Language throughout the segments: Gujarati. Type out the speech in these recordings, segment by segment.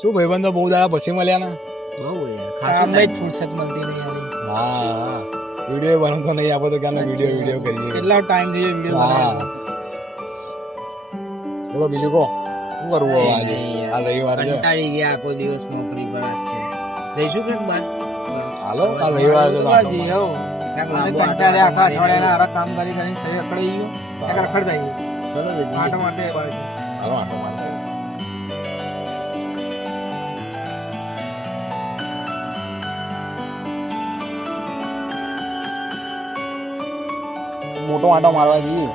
શું ભાઈબંધો બહુ દાડા પછી મળ્યા ને? બહુ યાર કામ ખાસું ફુરસત મળતી નહીં યાર. હા વિડીયો બનાવતો નહીં આપો તો ક્યાં વિડીયો કરીએ. કેટલો ટાઈમ જોઈએ વિડીયો હા બનાવવાનો. બોલો બીજું કહો શું કરવું હવે આજે? નહીં યાર. આ રવિવાર છે. કંટાળી ગયા આખો દિવસ નોકરી પર જ છે. જઈશું કે બાર હાલો કાલ રવિવાર છે તો આટો જઈએ મારો. હો. ક્યાંક અમે લાંબો આટો કંટાળે આખા મારી અઠવાડિયાના હારા કામ કરીને શરીર અકળાઈ ગયું. એક રખડતા આવીએ. ચલો તો જઈએ. આટો માટે બાજુ. હાલો આટો મારો. મોટો આટો મારવા જઈએ.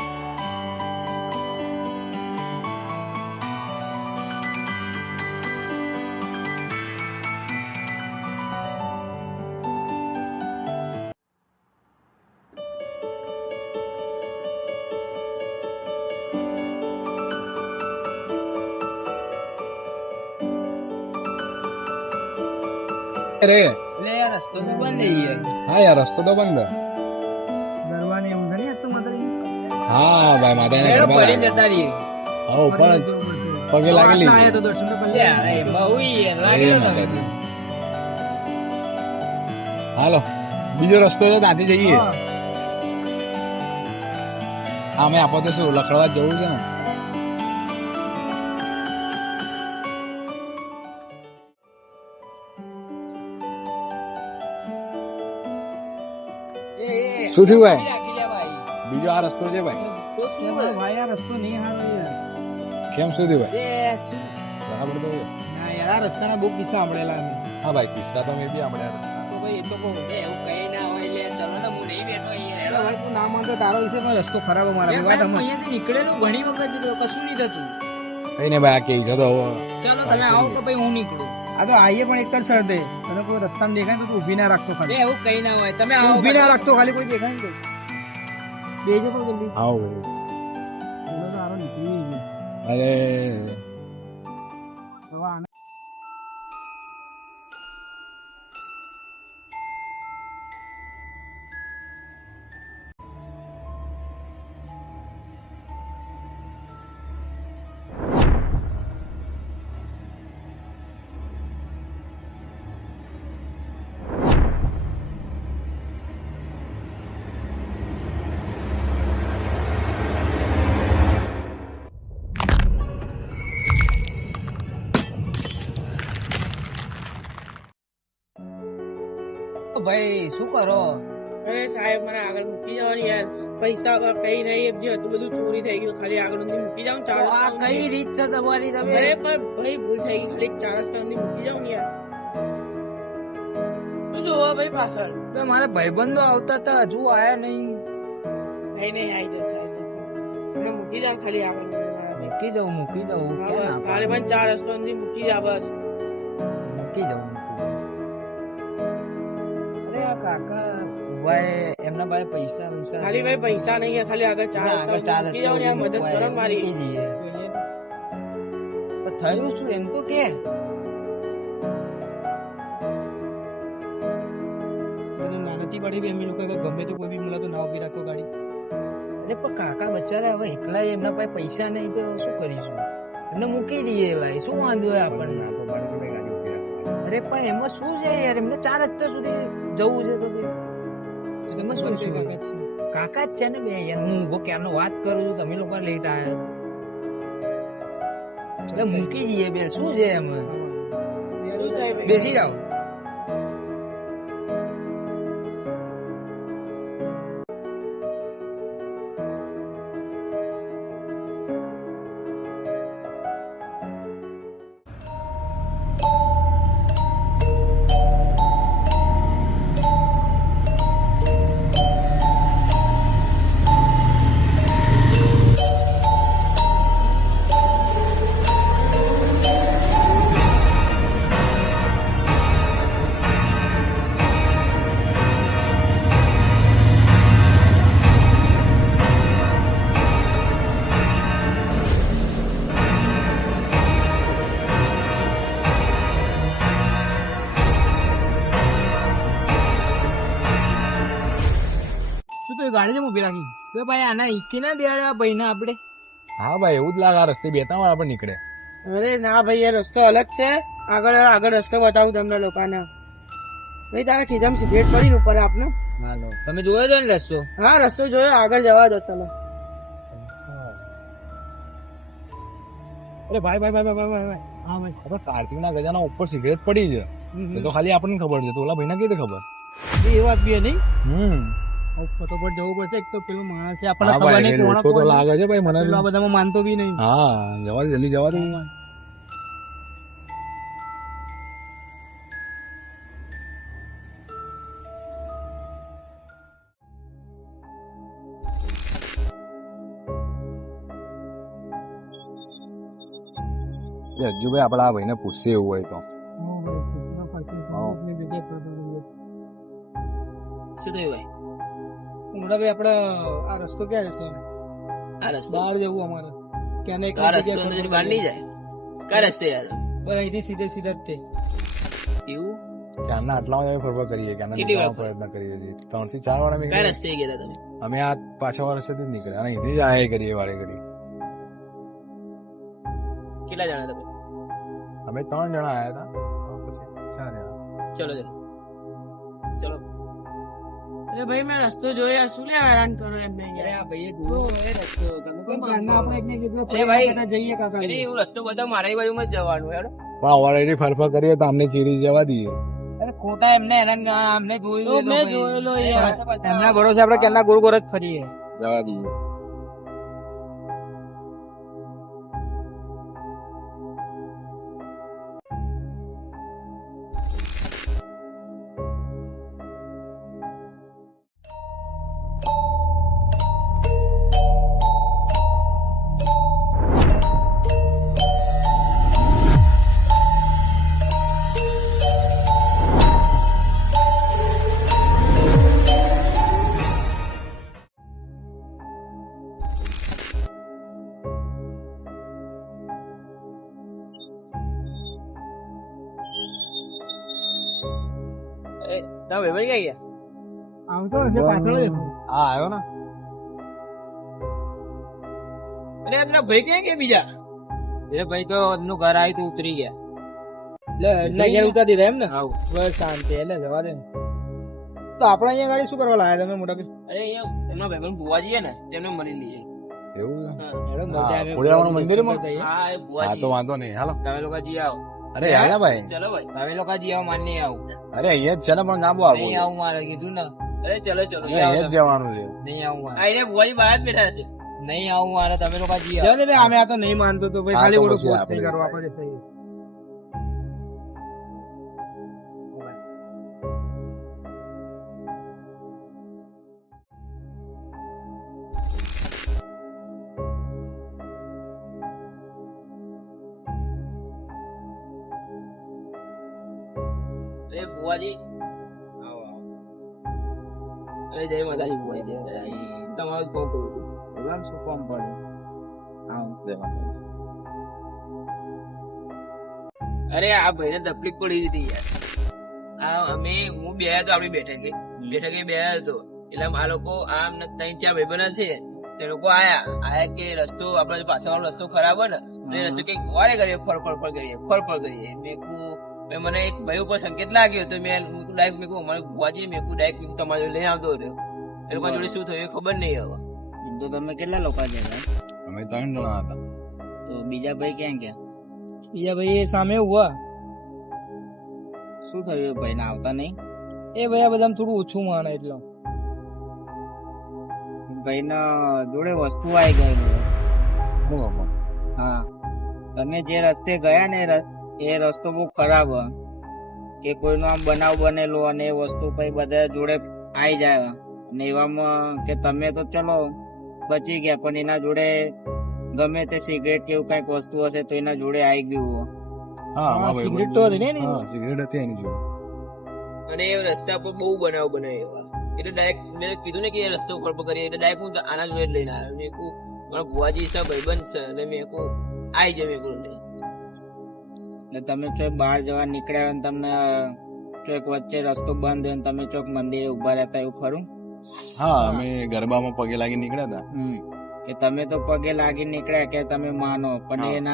અરે એટલે યાર રસ્તો તો બંધ નહીં યાર. હા યાર રસ્તો તો બંધ. ગરવાની એવું છે ને આ તો માતાજી. હા ભાઈ માતાને હેડો ગરબા ફરીને લાગે. જતા રહીએ. હા પણ પગે લાગેલી. આયા તો દર્શન તો કરી યાર, એમાં હું યાર એ લાગેલો તમે. માતાજી. હાલો બીજો રસ્તો છે ત્યાંથી જઈએ. હા. હા અમે આપો તો શું લખડવા જ જવું છે ને. શું થયું ભાઈ? રાખી લે ભાઈ. બીજો આ રસ્તો છે ભાઈ. તો શું એમાં ભાઈ આ રસ્તો નહીં હારો યાર. કેમ શું થયું ભાઈ? એ શું? બરાબર તો છે. ના યાર આ રસ્તાના બહુ કિસ્સા સાંભળેલા અમે. હા ભાઈ કિસ્સા તો મેં બી આપણે આ રસ્તા. તો ભાઈ એ તો કહું. એ એવું કઈ ના હોય લે ચલો ને હું નહીં બેઠો અહીંયા. અરે ભાઈ તું ના માનતો તારો વિશે પણ રસ્તો ખરાબ અમારા એ વાત ભાઈ, હું અમે. અહીંયાથી નીકળેલું ઘણી વખત કીધું, કશું નહીં થતું. કઈ ને ભાઈ આ કે તો હવે ચલો તમે આવો તો ભાઈ હું નીકળું. આ તો આઈએ પણ એક જ શરતે તને કોઈ રસ્તામાં દેખાય ને તો તું ઊભી ના રાખતો એ ખાલી એવું કઈ ના હોય તમે તું આવો ઊભી ના રાખતો ખાલી કોઈ દેખાય ને તો બેજો પણ જલ્દી આવો પેલો તો આરો નીકળી ગયો. અરે હવે આને ભાઈ શું કરો? અરે સાહેબ મને આગળ મૂકી જાવ ને યાર પૈસા વગર કઈ નહીં એક જે હતું બધું ચોરી થઈ ગયું ખાલી આગળ સુધી મૂકી જાવ તો આ કઈ રીત છે તમારી? તમે અરે પણ ભાઈ ભૂલ થઈ ગઈ ખાલી 4 રસ્તા સુધી મૂકી જાવ ને યાર શું જોવો ભાઈ પાછળ બે મારા ભાઈબંધો આવતા હતા હજુ આયા નહીં. કઈ નહીં આવી જશે મને મૂકી જાવ ખાલી આગળ મૂકી દઉં હા, ક્યાં બસ ના ખાલી પાડું? પણ 4 રસ્તા સુધી મૂકી જાવ બસ મૂકી દઉં. અરે આ કાકા ભાઈ એમના પાસે પૈસા ખાલી ભાઈ પૈસા નહીં યાર, ખાલી આગળ 4 રસ્તા સુધી મૂકી જાવ ને યાર મદદ કરો ને મારી થયું શું એમ તો કે નાનથી પડી બી એમની લોકો ગમે તો કોઈ બી મળે તો ના ઉભી રાખો ગાડી. અરે પણ કાકા બચારા હવે એકલા એમના પાસે પૈસા નહીં તો શું કરીશું? એમને મૂકી દઈએ ભાઈ, શું વાંધો હોય આપણને? અરે પણ એમાં શું છે યાર, એમને 4 રસ્તા સુધી જવું છે તો ભાઈ એમાં શું છે? કાકા જ છે ને બે યાર, હું ઉભો ક્યારનો વાત કરું છું, તમે લોકો લેટ આવ્યા એટલે મૂકી દઈએ બે, શું છે એમાં? શું થાય ભાઈ? બેસી જાઓ. શું તો ગાડી જેમ ઉભી રાખી? ભાઈ આના ઈકી ના બેડા ભાઈ ના આપડે હા ભાઈ એવું જ લાગે આ રસ્તે બે ત્રણ વાર આપણે નીકળે. અરે ના ભાઈ, એ રસ્તો અલગ છે. આગળ રસ્તો બતાવું તમને લોકોને. ભાઈ તારા ખીજામાં સિગરેટ પડી ઉપર આપનું. હાલો, તમે જોયો તો ને રસ્તો? હા, રસ્તો જોયો, આગળ જવા દો તમે. અરે ભાઈ ભાઈ ભાઈ ભાઈ ભાઈ ભાઈ હા ભાઈ, આપણે કાર્તિકના ગજાના ઉપર સિગરેટ પડી છે. એ તો ખાલી આપણને ખબર છે, તો ઓલા ભાઈને કેવી રીતે ખબર? એ વાત બી નહીં. હમ ફટોફટ જવું પડશે. એક તો પેલો માણસ છે, આપણને હા ખબર ભાઈ, નહીં એ કોણ ઓછો તો કોણ. લાગે છે ભાઈ મને પેલો આ બી. બધામાં માનતો બી નહીં. હા, જવા દે, જલ્દી જવા દે. અજ્જુભાઈ આપડા આ ભાઈને પૂછશે એવું હોય તો. શું થયું ભાઈ? મોટાભાઈ આપણે આ રસ્તો ક્યાં જશે? આ રસ્તો બહાર જવું અમારે. ક્યાં આ રસ્તો અંદર બહાર નહીં જાય. કયા રસ્તે યાર? બસ અહીંથી સીધે સીધા જ તે. એવું? ક્યારના આટલા ફરવા કરીએ, ક્યારના કેટલી વાર પ્રયત્ન કરીએ છીએ. 3 થી 4 વાર અમે કયા રસ્તે ગયા હતા તમે? અમે આ પાછા વર્ષેથી જ નીકળ્યા અને અહીંથી જ આયા કરીએ વારે ઘડી. કેટલા જણા તમે? અમે 3 જણા આયા હતા, પછી 4 જણા. ચલો ચલો. અરે ભાઈ, મેં રસ્તો જોયો, શું લે હેરાન કરો એમને અરે યાર? આ ભાઈએ જોયો એ રસ્તો, તમે કેમ ક્યારના આપણે એકને કેટલો અરે ભાઈ. પ્રયત્ન કરતા જઈએ કાકા. અરે એવું રસ્તો બધા મારા બાજુમાં જ જવાનું હેડો. પણ ઓલરેડી ફરફર કરીએ તો અમને ચીડી જવા દઈએ. અરે ખોટા એમને હેરાન અમને તો જોયું મેં જોયેલો યાર. એમના ભરોસે આપણે ક્યારના ગોળ ગોળ જ ફરીએ. જવા દઈએ. ના ભાઈ ક્યાં ગયા? આવતો હશે પાછળ જ. હા, આવ્યો ને. અરે એમના ભાઈ ક્યાં ગયા બીજા? એ ભાઈ તો એમનું ઘર આવ્યું તો ઉતરી ગયા. એટલે એમના ઘેર ઉતારી દીધા એમ ને? આવું. બસ શાંતિ, એટલે જવા દે ને. તો આપણે અહીંયા ગાડી શું કરવા લાયા તમે મોટા ભાઈ? અરે અહીંયા એમના ભાઈ બુવા જઈએ ને તેમને મળી લઈએ. એવું છે? હા. હા, ખોડિયારનું મંદિરમાં? હા એ હા, બુવાજી. તો વાંધો નહીં, હાલો. તમે લોકો જી આવો. અરે યાર ભાઈ, ચલો ભાઈ. તમે લોકો જી આવો, મારે નહીં આવું. અરે અહીંયા જ છે ને, પણ ના બહુ નહીં આવું મારે કીધું ને. અરે ચલો ચલો. અહીંયા જ જવાનું છે. નહીં આવું મારે. આ બુવાજી બહાર જ બેઠા છે. નહીં આવું મારે, તમે લોકો જી આવો. જવા દે ભાઈ, અમે આ તો નહીં માનતો તો ભાઈ, હા, ખાલી તો બોલો પછી પોસ્ટ આપણે- નહીં કરવા પડે થઈ. અરે બુવાજી. અરે જય માતાજી બુવાજી, જય માતાજી. તમારું કોણ કરું છું? શું કામ પડે? અરે આ ભાઈને તકલીફ પડી હતી યાર. હું બે હતો આપડી બેઠકે બે હતો એટલે આ લોકો આ 3-4 ભાઈબંધ છે તે લોકો આયા કે રસ્તો આપડે પાછળનો રસ્તો ખરાબ હોય ને એ રસ્તો કઈક વારે કરીએ ફળ કરીએ મેં મને એક ભાઈ ઉપર સંકેત લાગ્યો તો મેં ડાયરેક્ટ મેં કહું અમારે બુવાજી મેં કહું ડાયરેક્ટ તમારે લઈ આવતો રહ્યો. એ લોકો જોડે શું થયું એ ખબર નહીં હવે. તો તમે કેટલા લોકો ગયા? અમે 3 જણા હતા. તો બીજા ભાઈ ક્યાં ગયા? બીજા ભાઈ એ સામે ઉભા. શું થયું એ ભાઈ ને આવતા નહીં? એ ભાઈ આ બધામાં થોડું ઓછું માને એટલે. ભાઈ ના જોડે વસ્તુ આવી ગયેલું. બરાબર. હા, તમે જે રસ્તે ગયા ને એ રસ્તો બહુ ખરાબ હ. કે કોઈનો આમ બનાવ બનેલો અને એ વસ્તુ પછી બધા જોડે આવી જાય અને એવામાં કે તમે તો ચલો બચી ગયા પણ એના જોડે ગમે તે સિગરેટ કે એવું કઈક વસ્તુ હશે તો એના જોડે આવી ગયું. હા, અમારા સિગરેટ ભાઈબંધ તો હતી ને એની? હા, સિગરેટ હતી એની જોડે. અને એ રસ્તા પર બહુ બનાવ બનાવ્યો એટલે ડાયરેક્ટ મેં કીધું ને કે એ રસ્તો ઉપર કરીએ એટલે ડાયરેક્ટ હું આના જોડે જ લઈને આવ્યો. મેં કહું મારા ભુવાજી છે ભાઈબંધ છે અને મેં કહું આવી જાય મેં કહું નહીં. એટલે તમે ચોક બહાર જવા નીકળ્યા હોય ને તમને ચોક વચ્ચે રસ્તો બંધ હોય ને તમે ચોક મંદિરે ઉભા રહેતા એવું ખરું? હા, અમે ગરબામાં પગે લાગી નીકળ્યા હતા. કે તમે તો પગે લાગી નીકળ્યા કે તમે માનો પણ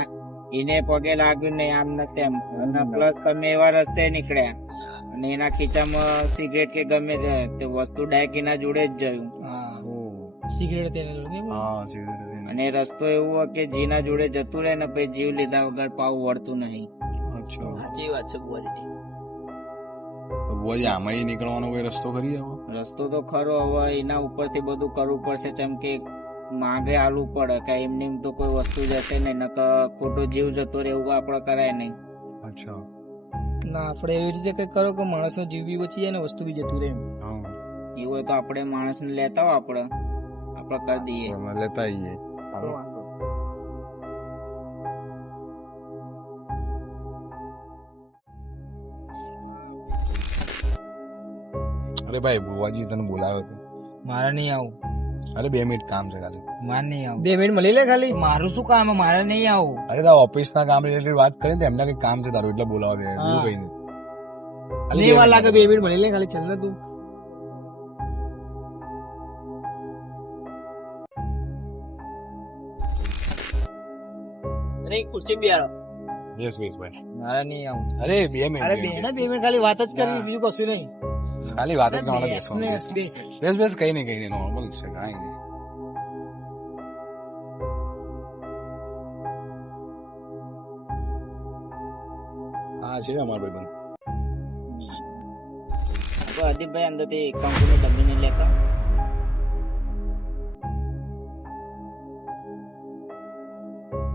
એને પગે લાગ્યું નહીં આમ ને તેમ, અને પ્લસ તમે એવા રસ્તે નીકળ્યા અને એના ખીચામાં સિગરેટ કે ગમે તે વસ્તુ ડાયરેક્ટ એના જોડે જ જયું. સિગરેટ તેને જોડે હા સિગરેટ હતી ને. અને રસ્તો એવો હોય કે જેના જોડે જતું રહે ને પછી જીવ લીધા વગર પાવું વળતું નહીં. અચ્છા સાચી વાત છે બુઆજી. તો બુઆજી આમાં નીકળવાનો કોઈ રસ્તો ખરી હવે? રસ્તો તો ખરો, હવે એના ઉપરથી બધું કરવું પડશે, જેમ કે માંગે આલવું પડે કે એમને એમ તો કોઈ વસ્તુ જશે નહીં, નકર ખોટો જીવ જતો રહે એવું આપડે કરાય નહીં. અચ્છા ના આપણે એવી રીતે કઈ કરો કે માણસનો જીવ બી બચી જાય ને વસ્તુ બી જતું રહે. હા એવું હોય તો આપણે માણસને લેતા હો, આપણે કરી દઈએ. તો અમે લેતા આવીએ. હાલો. અરે ભાઈ બુવાજી તને બોલાવ્યો હતો. મારે નહીં આવું, અરે 2 મિનિટ કામ છે ખાલી. મારે નહીં આવું. 2 મિનિટ મળી લે ખાલી. મારું શું કામ? મારે નહીં આવું. અરે તારા ઓફિસ ના કામ રિલેટેડ વાત કરી ને એમના કઈ કામ છે તારું એટલે બોલાવા દે બીજું કઈ નહીં. ખાલી નહીં 2 વાર મિનિટ. લાગે 2 મિનિટ મળી લે ખાલી. ચાલ ને તું. Yes, yes, ભાઈ. મારે નહીં આવું. અરે 2 મિનિટ અરે બે બે મિનિટ. ને 2 મિનિટ ખાલી વાત જ કરવી, બીજું કશું નહીં. ખાલી વાત જ કરવાના બેસ, બેસવાનું. બેસ, બેસ. બેસ બેસ કઈ નહીં નોર્મલ છે કાંઈ નહીં. હા છે અમારો ભાઈબંધ. તો અદીપભાઈ અંદરથી કંકુની ડબ્બી નહીં લેતા.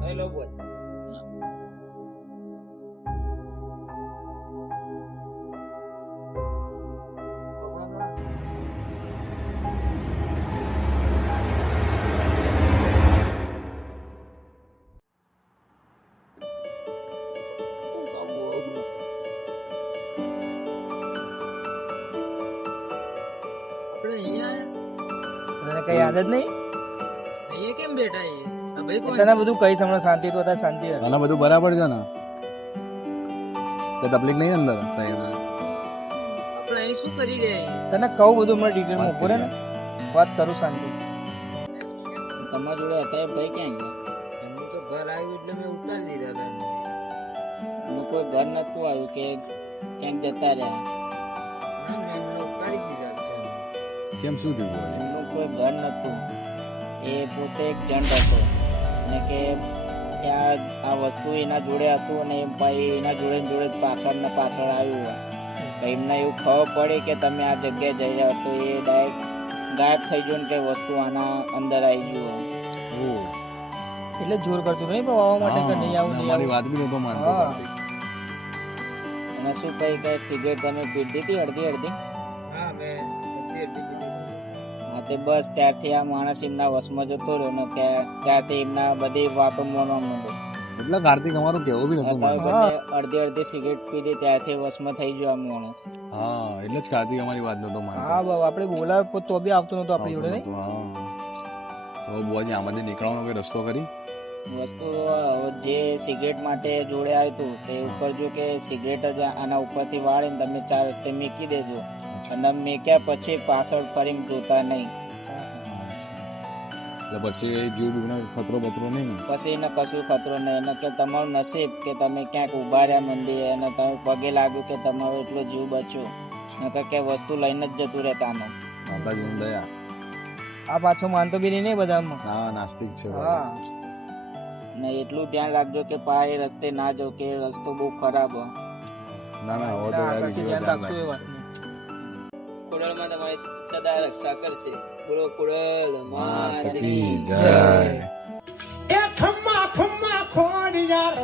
હેલો બોલ. આપણે અહીંયા તને કઈ યાદ જ નહીં? અહીંયા કેમ બેઠા છીએ? આ ભાઈ કોણ? તને બધું કઈ હમણાં શાંતિ તો હતા, શાંતિ હતી. તને બધું બરાબર છે ને? કઈ તકલીફ નહીં અંદર સાહેબ? આપણે અહીં શું કરી રહ્યા છીએ? તને કહું બધું હમણાં ડિટેલમાં ઉભો રહે ને વાત કરું શાંતિ. તમારા જોડે હતા એ ભાઈ ક્યાં ગયા? એમનું તો ઘર આવ્યું એટલે મેં ઉતારી દીધા હતા. એનું કોઈ ઘર નતું આવ્યું કે ક્યાંક જતા રહ્યા? ના, મેં એમને ઉતારી જ દીધા હતા. કેમ શું થયું બોલે? એમનું કોઈ ઘર નતું, એ પોતે એક જંટ હતો અને કે આ વસ્તુ એના જોડે હતું અને એ ભાઈ એના જોડે ને જોડે જ પાછળ ને પાછળ આવ્યું. એમને એવું ખબર પડી કે તમે આ જગ્યાએ જઈ રહ્યા તો એ ડાયરેક્ટ ગાયબ થઈ ગયો ને કે વસ્તુ આના અંદર આવી ગયું. ઓહ. એટલે જોર કરતું નહીં પણ આવવા માટે કે નહીં આવું, નહીં મારી આવું. વાત બી નતો માનતો. હા. અને શું કહી કે સિગરેટ તમે પીધી હતી અડધી? હા, મેં બધી પીધી. હા તે બસ ત્યારથી આ માણસ એમના વશમાં જતો રહ્યો ને ત્યારથી એમના બધી વાતો માનવા માંડ્યો. એટલે કાર્તિક અમારું કેવું બી નતું અત્યારે માનતો. બંને અડધી સિગરેટ પીધી ત્યારથી વશમાં થઈ ગયો આ માણસ. હા એટલે જ કાર્તિક અમારી વાત નતો માનતો. હા બાબા આપણે બોલાવે તો બી આવતો નતો આપણી જોડે નહીં. હા. તો બુઆજી આમાંથી નીકળવાનો કોઈ રસ્તો કરી? વસ્તુ જે સિગરેટ માટે જોડે આવ્યું હતું તે ઉપર જો કે સિગરેટ જ આના ઉપરથી વાળીને તમે 4 રસ્તે મૂકી દેજો અને મેક્યા પછી પાછળ ફરીને જોતા નહીં. એટલે પછી જીવ બીવનો ખતરો બતરો નહીં ને? પછી એને કશું ખતરો નહીં. એને કે તમારું નસીબ કે તમે ક્યાંક ઉભા રહ્યા મંદિરે અને તમે પગે લાગ્યું કે તમારો એટલો જીવ બચ્યો, નકર કે વસ્તુ લઈને જ જતું રહેતાનું. માતાજીની દયા. આ પાછો માનતો બી નહીં બધામાં. હા નાસ્તિક છે ભાઈ. હા ને એટલું ધ્યાન રાખજો કે પા એ રસ્તે ના જાવ કે એ રસ્તો બહુ ખરાબ હોય. ના ના હવે તો યાર આગળથી બીજી ધ્યાન વાત રાખશું એ રાખજો. વાતની. ખોડલમાં તમારી સદા રક્ષા કરશે. બોલો ખોડલ માતા માત કી કી જય. એ ખમ્મા ખમ્મા ખોડિયાર